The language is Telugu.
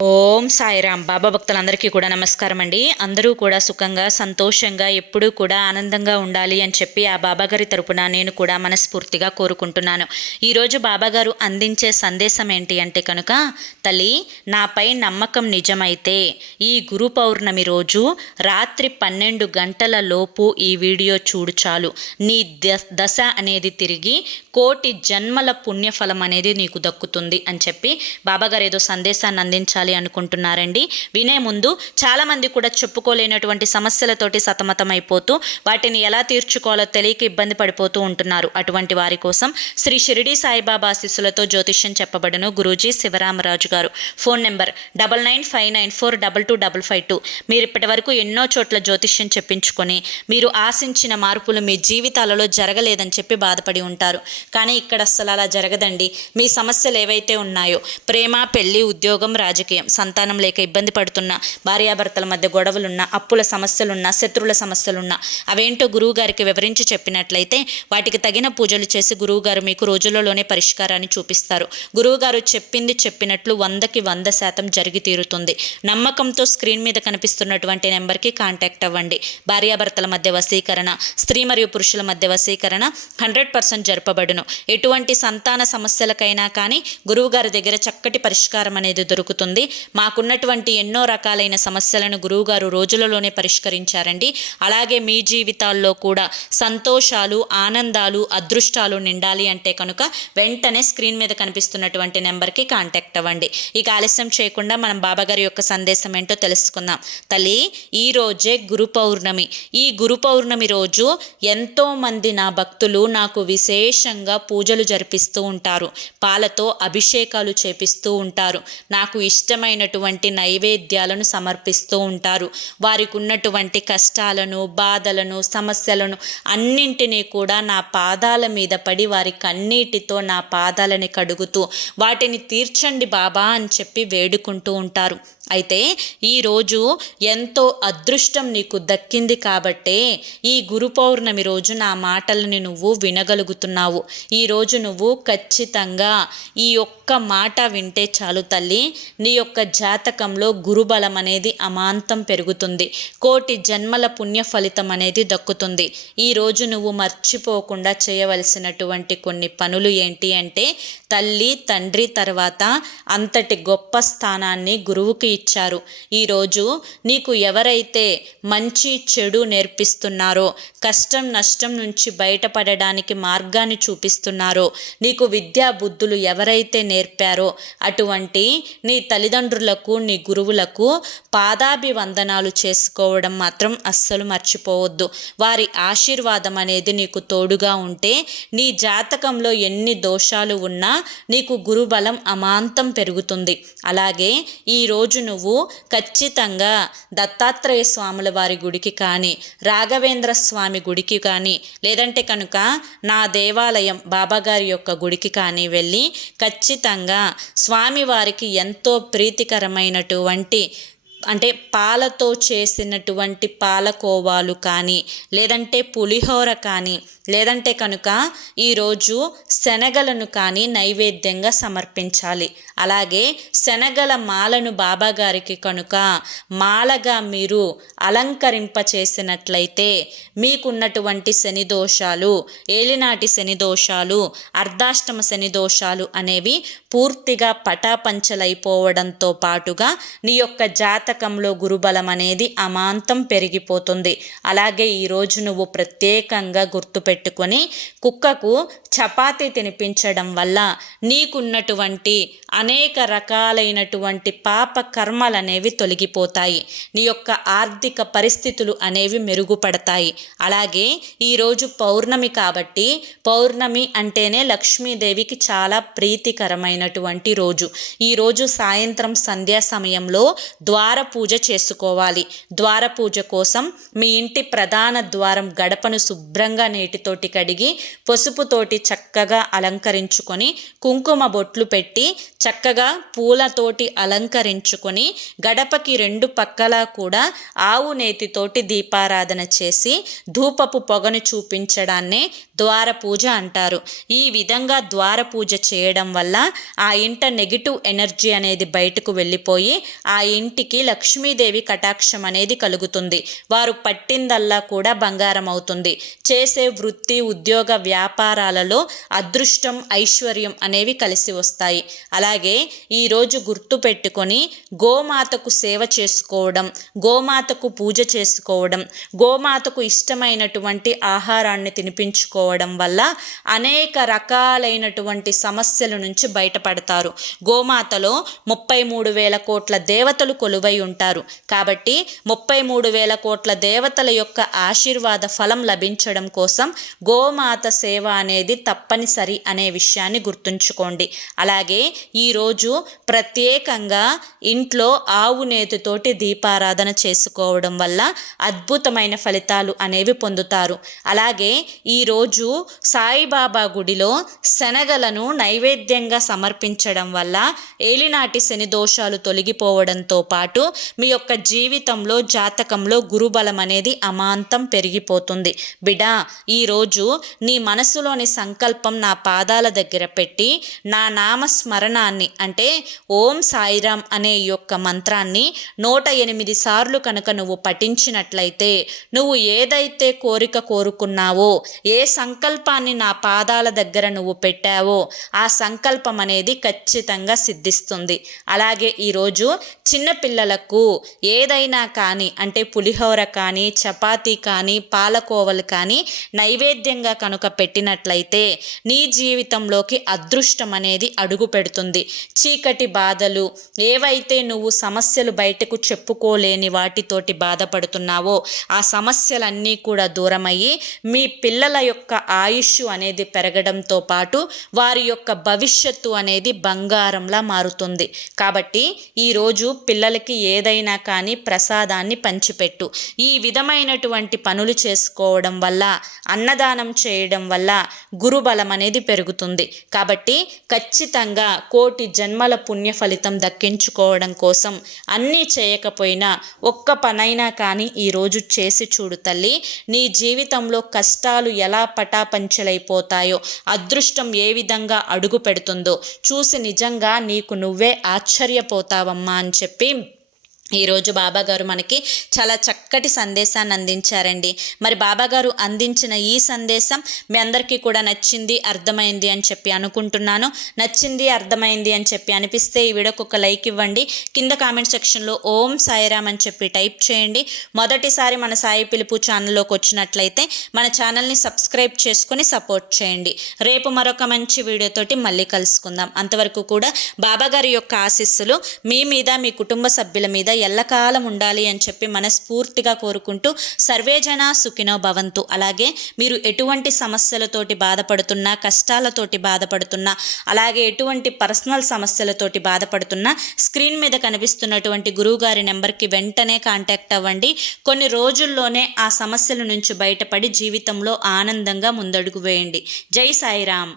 ఓం సాయిరామ్. బాబా భక్తులందరికీ కూడా నమస్కారం అండి. అందరూ కూడా సుఖంగా సంతోషంగా ఎప్పుడూ కూడా ఆనందంగా ఉండాలి అని చెప్పి ఆ బాబాగారి తరపున నేను కూడా మనస్ఫూర్తిగా కోరుకుంటున్నాను. ఈరోజు బాబాగారు అందించే సందేశం ఏంటి అంటే కనుక, తల్లి నాపై నమ్మకం నిజమైతే ఈ గురు పౌర్ణమి రోజు రాత్రి 12 గంటల లోపు ఈ వీడియో చూడు చాలు. నీ దశ అనేది తిరిగి కోటి జన్మల పుణ్యఫలం అనేది నీకు దక్కుతుంది అని చెప్పి బాబాగారు ఏదో సందేశాన్ని అందించాలి అనుకుంటున్నారండి. వినే ముందు చాలామంది కూడా చెప్పుకోలేనటువంటి సమస్యలతోటి సతమతమైపోతూ వాటిని ఎలా తీర్చుకోవాలో తెలియక ఇబ్బంది పడిపోతూ ఉంటున్నారు. అటువంటి వారి కోసం శ్రీ షిరిడి సాయిబాబా ఆశీస్సులతో జ్యోతిష్యం చెప్పబడును గురూజీ శివరామరాజు గారు. Phone number 9959942255. మీరు ఇప్పటి వరకు ఎన్నో చోట్ల జ్యోతిష్యం చెప్పించుకొని మీరు ఆశించిన మార్పులు మీ జీవితాలలో జరగలేదని చెప్పి బాధపడి ఉంటారు. కానీ ఇక్కడ అస్సలు అలా జరగదండి. మీ సమస్యలు ఏవైతే ఉన్నాయో, ప్రేమ, పెళ్లి, ఉద్యోగం, రాజకీయం, సంతానం లేక ఇబ్బంది పడుతున్న, భార్యాభర్తల మధ్య గొడవలున్నా, అప్పుల సమస్యలున్నా, శత్రువుల సమస్యలున్నా అవేంటో గురువుగారికి వివరించి చెప్పినట్లయితే వాటికి తగిన పూజలు చేసి గురువుగారు మీకు రోజులలోనే పరిష్కారాన్ని చూపిస్తారు. గురువుగారు చెప్పింది చెప్పినట్లు 100% జరిగి తీరుతుంది. నమ్మకంతో స్క్రీన్ మీద కనిపిస్తున్నటువంటి నెంబర్కి కాంటాక్ట్ అవ్వండి. భార్యాభర్తల మధ్య వశీకరణ, స్త్రీ మరియు పురుషుల మధ్య వశీకరణ 100% జరపబడును. ఎటువంటి సంతాన సమస్యలకైనా కానీ గురువుగారి దగ్గర చక్కటి పరిష్కారం అనేది దొరుకుతుంది. మాకున్నటువంటి ఎన్నో రకాలైన సమస్యలను గురువుగారు రోజులలోనే పరిష్కరించారండి. అలాగే మీ జీవితాల్లో కూడా సంతోషాలు, ఆనందాలు, అదృష్టాలు నిండాలి అంటే కనుక వెంటనే స్క్రీన్ మీద కనిపిస్తున్నటువంటి నెంబర్కి కాంటాక్ట్ అవ్వండి. ఇక ఆలస్యం చేయకుండా మనం బాబాగారి యొక్క సందేశం ఏంటో తెలుసుకుందాం. తల్లి, ఈ రోజే గురు పౌర్ణమి. ఈ గురు పౌర్ణమి రోజు ఎంతోమంది నా భక్తులు నాకు విశేషంగా పూజలు జరిపిస్తూ ఉంటారు. పాలతో అభిషేకాలు చేపిస్తూ ఉంటారు. నాకు ఇష్టమైనటువంటి నైవేద్యాలను సమర్పిస్తూ ఉంటారు. వారికి ఉన్నటువంటి కష్టాలను, బాధలను, సమస్యలను అన్నింటినీ కూడా నా పాదాల మీద పడి వారి కన్నీటితో నా పాదాలని కడుగుతూ వాటిని తీర్చండి బాబా అని చెప్పి వేడుకుంటూ ఉంటారు. అయితే ఈరోజు ఎంతో అదృష్టం నీకు దక్కింది కాబట్టే ఈ గురు పౌర్ణమి రోజు నా మాటలని నువ్వు వినగలుగుతున్నావు. ఈరోజు నువ్వు ఖచ్చితంగా ఈ ఒక్క మాట వింటే చాలు తల్లి, నీ యొక్క జాతకంలో గురుబలం అనేది అమాంతం పెరుగుతుంది. కోటి జన్మల పుణ్య ఫలితం అనేది దక్కుతుంది. ఈరోజు నువ్వు మర్చిపోకుండా చేయవలసినటువంటి కొన్ని పనులు ఏంటి అంటే, తల్లి తండ్రి తర్వాత అంతటి గొప్ప స్థానాన్ని గురువుకి ఇచ్చారు. ఈరోజు నీకు ఎవరైతే మంచి చెడు నేర్పిస్తున్నారో, కష్టం నష్టం నుంచి బయటపడడానికి మార్గాన్ని చూపిస్తున్నారో, నీకు విద్యా బుద్ధులు ఎవరైతే నేర్పారో అటువంటి నీ తల్లిదండ్రులకు, నీ గురువులకు పాదాభివందనాలు చేసుకోవడం మాత్రం అస్సలు మర్చిపోవద్దు. వారి ఆశీర్వాదం అనేది నీకు తోడుగా ఉంటే నీ జాతకంలో ఎన్ని దోషాలు ఉన్నా నీకు గురుబలం అమాంతం పెరుగుతుంది. అలాగే ఈరోజు నువ్వు ఖచ్చితంగా దత్తాత్రేయ స్వాముల వారి గుడికి కానీ, రాఘవేంద్ర స్వామి గుడికి కానీ, లేదంటే కనుక నా దేవాలయం బాబాగారి యొక్క గుడికి కానీ వెళ్ళి ఖచ్చితంగా స్వామివారికి ఎంతో ప్రీతికరమైనటువంటి అంటే పాలతో చేసినటువంటి పాలకోవాలు కానీ, లేదంటే పులిహోర కానీ, లేదంటే కనుక ఈరోజు శనగలను కానీ నైవేద్యంగా సమర్పించాలి. అలాగే శనగల మాలను బాబాగారికి కనుక మాలగా మీరు అలంకరింప చేసినట్లయితే మీకున్నటువంటి శని దోషాలు, ఏలినాటి శని దోషాలు, అర్ధాష్టమ శని దోషాలు అనేవి పూర్తిగా పటాపంచలైపోవడంతో పాటుగా నీ యొక్క జాతకంలో గురుబలం అనేది అమాంతం పెరిగిపోతుంది. అలాగే ఈరోజు నువ్వు ప్రత్యేకంగా గుర్తుపెట్టుకొని కుక్కకు చపాతీ తినిపించడం వల్ల నీకున్నటువంటి అనేక రకాలైనటువంటి పాప కర్మలు అనేవి తొలగిపోతాయి. నీ యొక్క ఆర్థిక పరిస్థితులు అనేవి మెరుగుపడతాయి. అలాగే ఈరోజు పౌర్ణమి కాబట్టి, పౌర్ణమి అంటేనే లక్ష్మీదేవికి చాలా ప్రీతికరమైనటువంటి రోజు. ఈరోజు సాయంత్రం సంధ్యా సమయంలో ద్వార పూజ చేసుకోవాలి. ద్వార పూజ కోసం మీ ఇంటి ప్రధాన ద్వారం గడపను శుభ్రంగా నీటితో నీటితోటి కడిగి పసుపుతోటి చక్కగా అలంకరించుకొని కుంకుమ బొట్లు పెట్టి చక్కగా పూలతోటి అలంకరించుకొని గడపకి 2 పక్కలా కూడా ఆవు నేతితోటి దీపారాధన చేసి ధూపపు పొగను చూపించడాన్నే ద్వార పూజ అంటారు. ఈ విధంగా ద్వార పూజ చేయడం వల్ల ఆ ఇంట నెగిటివ్ ఎనర్జీ అనేది బయటకు వెళ్ళిపోయి ఆ ఇంటికి లక్ష్మీదేవి కటాక్షం అనేది కలుగుతుంది. వారు పట్టిందల్లా కూడా బంగారం అవుతుంది. చేసే వృత్తి, ఉద్యోగ, వ్యాపారాలలో అదృష్టం, ఐశ్వర్యం అనేవి కలిసి వస్తాయి. అలాగే ఈరోజు గుర్తు పెట్టుకొని గోమాతకు సేవ చేసుకోవడం, గోమాతకు పూజ చేసుకోవడం, గోమాతకు ఇష్టమైనటువంటి ఆహారాన్ని తినిపించుకోవడం వల్ల అనేక రకాలైనటువంటి సమస్యల నుంచి బయటపడతారు. గోమాతలో 33,000 కోట్ల దేవతలు కొలువై ఉంటారు. కాబట్టి 33,000 కోట్ల దేవతల యొక్క ఆశీర్వాద ఫలం లభించడం కోసం గోమాత సేవ అనేది తప్పనిసరి అనే విషయాన్ని గుర్తుంచుకోండి. అలాగే ఈరోజు ప్రత్యేకంగా ఇంట్లో ఆవు నేతితోటి దీపారాధన చేసుకోవడం వల్ల అద్భుతమైన ఫలితాలు అనేవి పొందుతారు. అలాగే ఈరోజు సాయిబాబా గుడిలో శనగలను నైవేద్యంగా సమర్పించడం వల్ల ఏలినాటి శని దోషాలు తొలగిపోవడంతో పాటు మీ యొక్క జీవితంలో, జాతకంలో గురుబలం అనేది అమాంతం పెరిగిపోతుంది. బిడ్డా, ఈరోజు నీ మనసులోని సంకల్పం నా పాదాల దగ్గర పెట్టి నా నామస్మరణాన్ని అంటే ఓం సాయిరామ్ అనే యొక్క మంత్రాన్ని 108 సార్లు కనుక నువ్వు పఠించినట్లయితే నువ్వు ఏదైతే కోరిక కోరుకున్నావో, ఏ సంకల్పాన్ని నా పాదాల దగ్గర నువ్వు పెట్టావో ఆ సంకల్పం అనేది ఖచ్చితంగా సిద్ధిస్తుంది. అలాగే ఈరోజు చిన్నపిల్లలకు ఏదైనా కానీ అంటే పులిహోర కానీ, చపాతీ కానీ, పాలకోవలు కానీ నైవేద్యంగా కనుక పెట్టినట్లయితే నీ జీవితంలోకి అదృష్టం అనేది అడుగు పెడుతుంది. చీకటి బాధలు ఏవైతే నువ్వు సమస్యలు బయటకు చెప్పుకోలేని వాటితోటి బాధపడుతున్నావో ఆ సమస్యలన్నీ కూడా దూరమయ్యి మీ పిల్లల యొక్క ఆయుష్ అనేది పెరగడంతో పాటు వారి యొక్క భవిష్యత్తు అనేది బంగారంలా మారుతుంది. కాబట్టి ఈరోజు పిల్లలకి ఏదైనా కానీ ప్రసాదాన్ని పంచిపెట్టు. ఈ విధమైనటువంటి పనులు చేసుకోవడం వల్ల, అన్నదానం చేయడం వల్ల గురుబలం అనేది పెరుగుతుంది. కాబట్టి ఖచ్చితంగా 1,000,000 జన్మల పుణ్య ఫలితం దక్కించుకోవడం కోసం అన్నీ చేయకపోయినా ఒక్క పనైనా కానీ ఈరోజు చేసి చూడు తల్లి. నీ జీవితంలో కష్టాలు ఎలా పటాపంచలైపోతాయో, అదృష్టం ఏ విధంగా అడుగు పెడుతుందో చూసి నిజంగా నీకు నువ్వే ఆశ్చర్యపోతావమ్మా అని చెప్పి ఈరోజు బాబాగారు మనకి చాలా చక్కటి సందేశాన్ని అందించారండి. మరి బాబాగారు అందించిన ఈ సందేశం మీ అందరికీ కూడా నచ్చింది, అర్థమైంది అని చెప్పి అనుకుంటున్నాను. నచ్చింది, అర్థమైంది అని చెప్పి అనిపిస్తే ఈ వీడియోకి ఒక లైక్ ఇవ్వండి. కింద కామెంట్ సెక్షన్లో ఓం సాయిరామ్ అని చెప్పి టైప్ చేయండి. మొదటిసారి మన సాయి పిలుపు ఛానల్లోకి వచ్చినట్లయితే మన ఛానల్ని సబ్స్క్రైబ్ చేసుకొని సపోర్ట్ చేయండి. రేపు మరొక మంచి వీడియోతోటి మళ్ళీ కలుసుకుందాం. అంతవరకు కూడా బాబాగారి యొక్క ఆశీస్సులు మీ మీద, మీ కుటుంబ సభ్యుల మీద ఎల్లకాలం ఉండాలి అని చెప్పి మనస్ఫూర్తిగా కోరుకుంటూ సర్వేజన సుఖినో భవంతు. అలాగే మీరు ఎటువంటి సమస్యలతోటి బాధపడుతున్నా, కష్టాలతోటి బాధపడుతున్నా, అలాగే ఎటువంటి పర్సనల్ సమస్యలతోటి బాధపడుతున్నా స్క్రీన్ మీద కనిపిస్తున్నటువంటి గురువుగారి నెంబర్కి వెంటనే కాంటాక్ట్ అవ్వండి. కొన్ని రోజుల్లోనే ఆ సమస్యల నుంచి బయటపడి జీవితంలో ఆనందంగా ముందడుగు వేయండి. జై సాయిరామ్.